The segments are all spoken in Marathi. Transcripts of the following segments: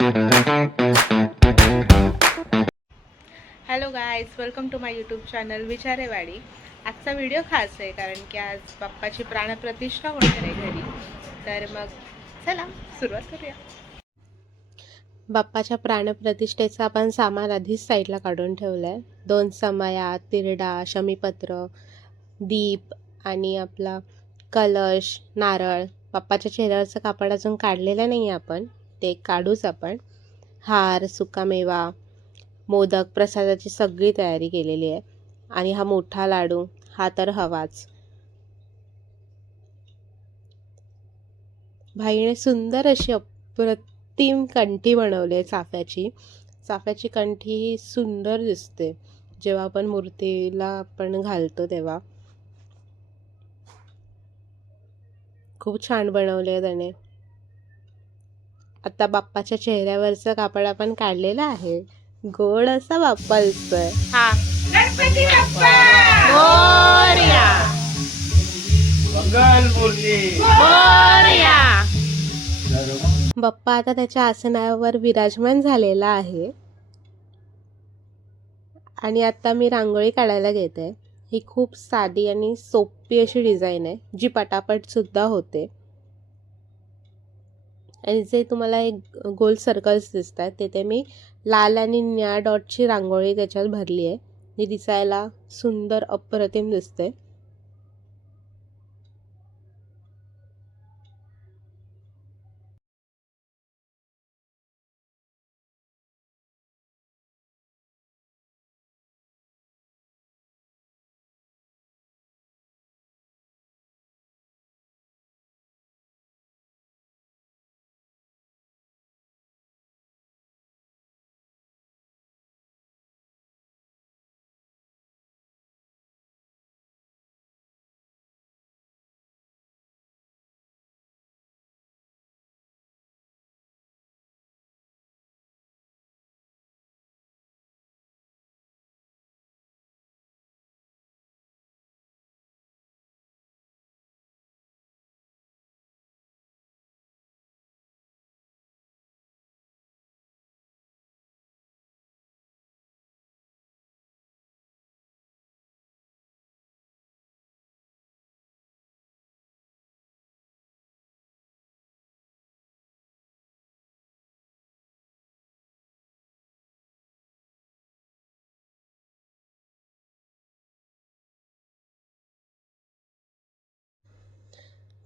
Hello guys, welcome to my YouTube channel Vicharewadi. आजचा व्हिडिओ खास आहे कारण की आज बाप्पाची प्राणप्रतिष्ठा होणार आहे घरी. तर मग चला सुरुवात करूया. बाप्पाच्या प्राणप्रतिष्ठेचं आपण सामान आधीच साईडला काढून ठेवलं आहे. 2 समया, तिरडा, शमीपत्र, दीप आणि आपला कलश, नारळ. बाप्पाच्या चेहऱ्यावरचं कापड अजून काढलेलं नाही आहे आपण, ते काढूच आपण. हार, सुकामेवा, मोदक, प्रसादाची सगळी तयारी केलेली आहे. आणि हा मोठा लाडू, हा तर हवाच. भाईने सुंदर अशी अप्रतिम कंठी बनवली आहे चाफ्याची. चाफ्याची कंठी ही सुंदर दिसते जेव्हा आपण मूर्तीला आपण घालतो तेव्हा. खूप छान बनवले आहे त्याने. आता बाप्पाच्या चेहऱ्यावरचं कापड आपण काढलेलं आहे. गोड असा बाप्पा दिसतोय. हा, गणपती बाप्पा मोरया. मंगल मूर्ती मोरया. बाप्पा आता त्याच्या आसनावर विराजमान झालेला आहे. आणि आता मी रांगोळी काढायला घेते. ही खूप साधी आणि सोपी अशी डिझाईन आहे जी पटापट सुद्धा होते. आणि जे तुम्हाला एक गोल सर्कल्स दिसत आहेत तिथे मी लाल आणि निळ्या डॉटची रांगोळी त्याच्यात भरली आहे. ही दिसायला सुंदर अप्रतिम दिसते.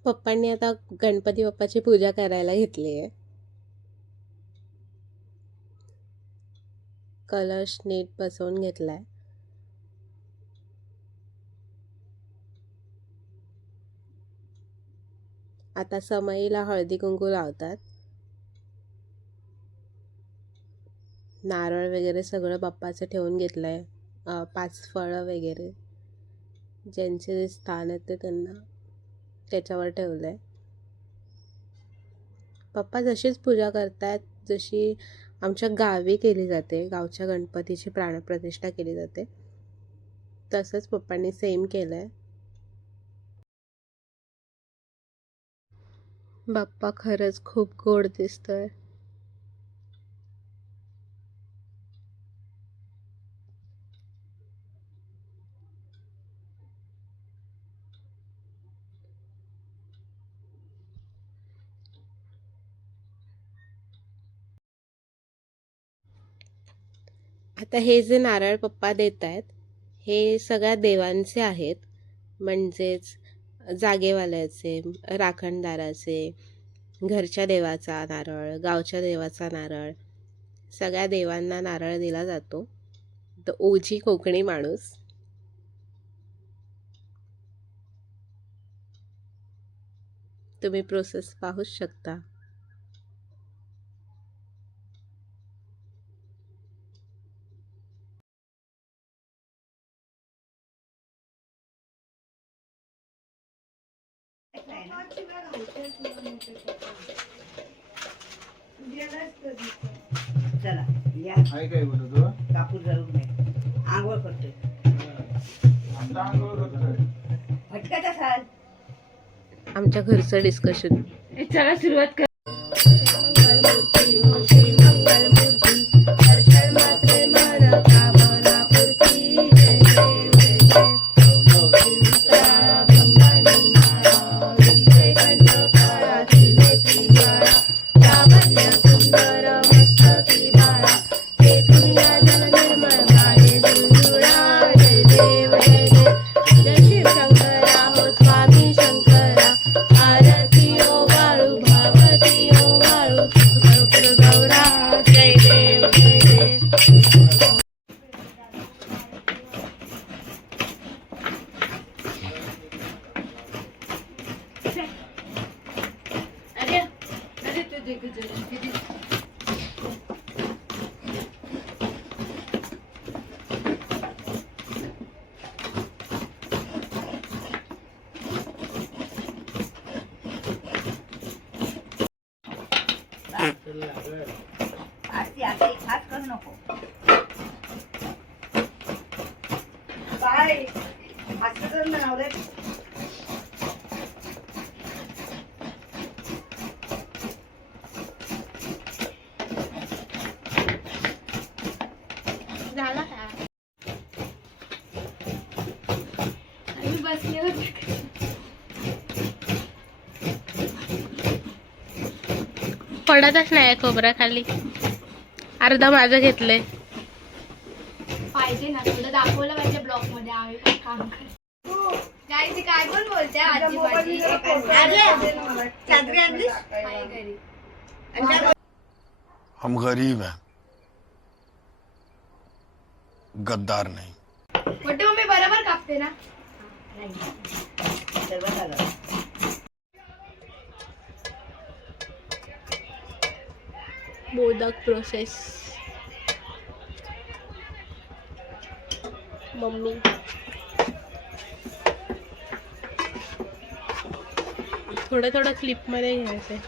पप्पांनी आता गणपती बाप्पाची पूजा करायला घेतली आहे. कलश नीट बसवून घेतलाय. आता समईला हळदी कुंकू लावतात. नारळ वगैरे सगळं बाप्पाचं ठेवून घेतलंय. 5 फळं वगैरे ज्यांचे जे स्थान आहेत ते त्यांना त्याच्यावर ठेवलंय. पप्पा जशीच पूजा करतात जशी आमच्या गावी केली जाते, गावच्या गणपतीची प्राणप्रतिष्ठा केली जाते, तसंच पप्पांनी सेम केलंय. बाप्पा खरंच खूप गोड दिसतोय. आता हे जे नारळ पप्पा देत आहेत हे सगळ्या देवांचे आहेत. म्हणजेच जागेवाल्याचे, राखणदाराचे, घरच्या देवाचा नारळ, गावच्या देवाचा नारळ, सगळ्या देवांना नारळ दिला जातो. द ओजी कोकणी माणूस. तुम्ही प्रोसेस पाहूच शकता. चला या काय काय बोलतो तू? कापूर जाऊन नाही आंघोळ करतोय. आता आंघोळ करतोय. फटकाचा साल आमच्या घरचं डिस्कशन. चला सुरुवात कर. आता एक हात करू नको काय असं कर ना नवरे झाला का आम्ही बसले होते. पडतच नाही खोबरा खाली. अर्धा माझं घेतलंय. पाहिजे ना थोडं दाखवलं पाहिजे ब्लॉग मध्ये आम्ही पण काम करतो. काय ती काय पण बोलते आजी माझी चादरी आणलीस आहे घरी. हम गरीब हैं, गद्दार नहीं. मोठे मम्मी बरोबर कापते ना. सर्व झालं मोदक प्रोसेस मम्मी थोडं थोडं क्लिप मध्ये घ्यायचंय.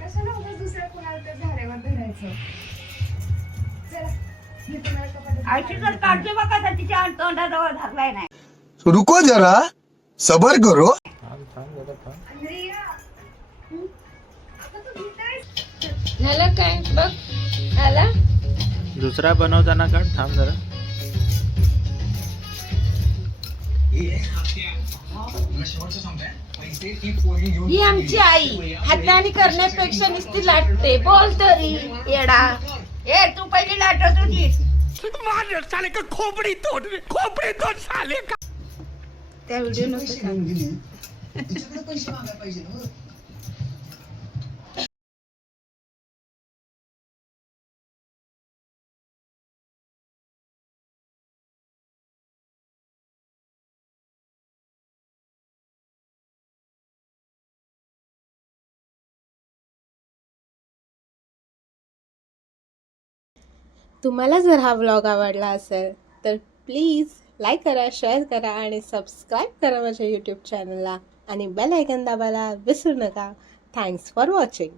कशाला उगाच दुसऱ्या कुणाला तर धारेवर धरायचं. चला मी तुम्हाला कपाटात आयची जर काढते बघा तिच्या तोंडाजवळ धरलाय नाही रुको जरा, सबर करो. थांब थांब जरा थांब. झालं काय बघ आला. दुसरा बनवताना काढ. थांब जरा. ही आमची आई हाताने करण्यापेक्षा नुसती लाटते बोल तरी येडा ए तू पहिली लाटत होती त्या व्हिडिओ नव्हतं तुम्हाला जर हा व्लॉग आवडला असेल तर प्लीज लाईक करा, शेअर करा आणि सबस्क्राईब करा माझ्या यूट्यूब चॅनलला आणि बेल आयकॉन दाबायला विसरू नका. Thanks for watching.